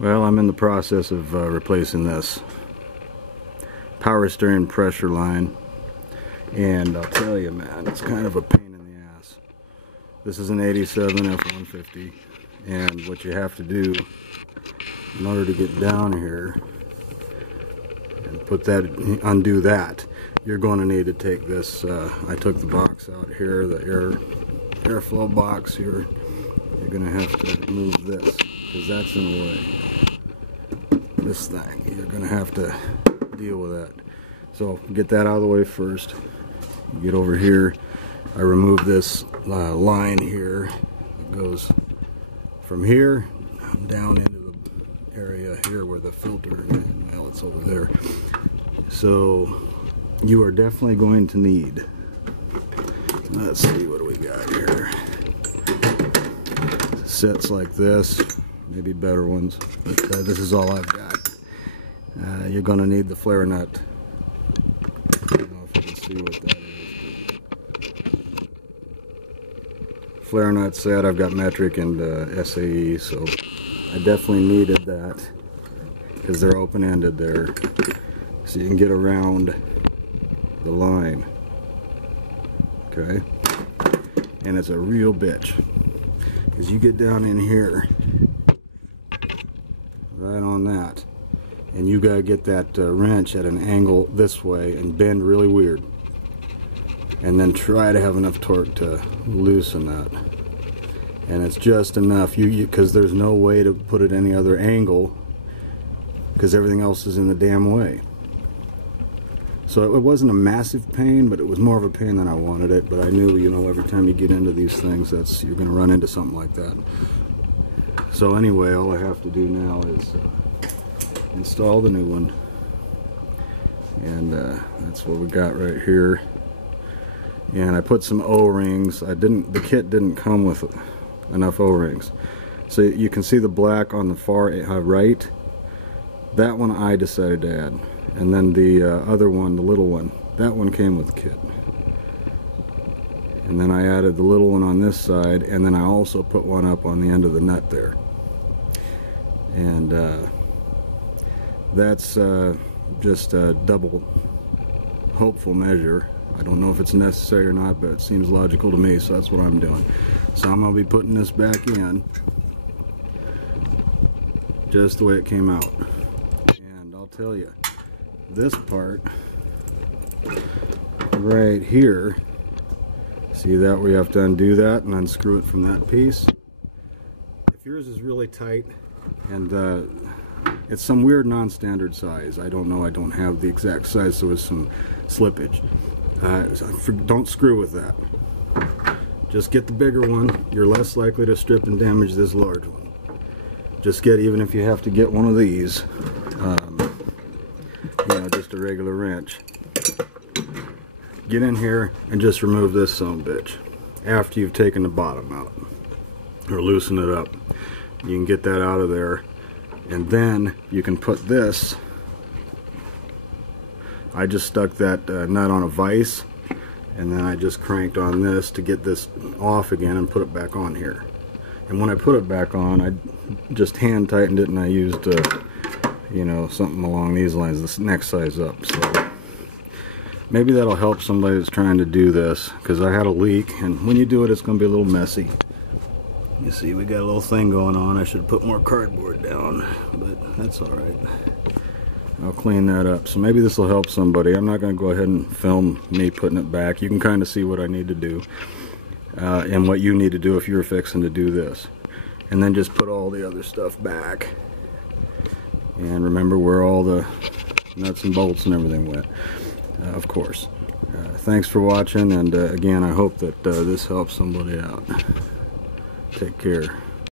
Well, I'm in the process of replacing this power steering pressure line, and I'll tell you, man, it's kind of a pain in the ass. This is an 87 F150, and what you have to do in order to get down here and put that, undo that, you're going to need to take this, I took the box out here, the airflow box here. You're going to have to move this, because that's in the way. This thing, you're going to have to deal with that. So get that out of the way first. You get over here, I remove this line here. It goes from here down into the area here where the filter, well, it's over there. So you are definitely going to need, let's see, what do we got here? Sets like this, maybe better ones, but this is all I've got. You're going to need the flare nut. I don't know if you can see what that is. Flare nut set, I've got metric and SAE, so I definitely needed that because they're open-ended there, so you can get around the line. Okay, and it's a real bitch. As you get down in here, right on that, and you gotta get that wrench at an angle this way and bend really weird, and then try to have enough torque to loosen that. And it's just enough, because there's no way to put it any other angle, because everything else is in the damn way. So it wasn't a massive pain, but it was more of a pain than I wanted it. But I knew, you know, every time you get into these things, you're going to run into something like that. So anyway, all I have to do now is install the new one, and that's what we got right here. And I put some O-rings. The kit didn't come with enough O-rings, so you can see the black on the far right. That one I decided to add. And then the other one, the little one, that one came with the kit. And then I added the little one on this side, and then I also put one up on the end of the nut there. And that's just a double hopeful measure. I don't know if it's necessary or not, but it seems logical to me, so that's what I'm doing. So I'm going to be putting this back in just the way it came out. And I'll tell you, this part right here, see that, where you have to undo that and unscrew it from that piece. If yours is really tight and it's some weird non-standard size, I don't know, I don't have the exact size, so there's some slippage, don't screw with that. Just get the bigger one. You're less likely to strip and damage this large one. Just get, even if you have to get one of these, you know, just a regular wrench. Get in here and just remove this son of a bitch after you've taken the bottom out, or loosen it up. You can get that out of there, and then you can put this. I just stuck that nut on a vise, and then I just cranked on this to get this off again and put it back on here. And when I put it back on, I just hand tightened it, and I used you know, something along these lines, this next size up. So maybe that'll help somebody that's trying to do this, because I had a leak, and when you do it, it's going to be a little messy. You see, we got a little thing going on. I should put more cardboard down, but that's all right. I'll clean that up. So maybe this will help somebody. I'm not going to go ahead and film me putting it back. You can kind of see what I need to do, and what you need to do if you're fixing to do this. And then just put all the other stuff back. And remember where all the nuts and bolts and everything went, of course. Thanks for watching, and again, I hope that this helps somebody out. Take care.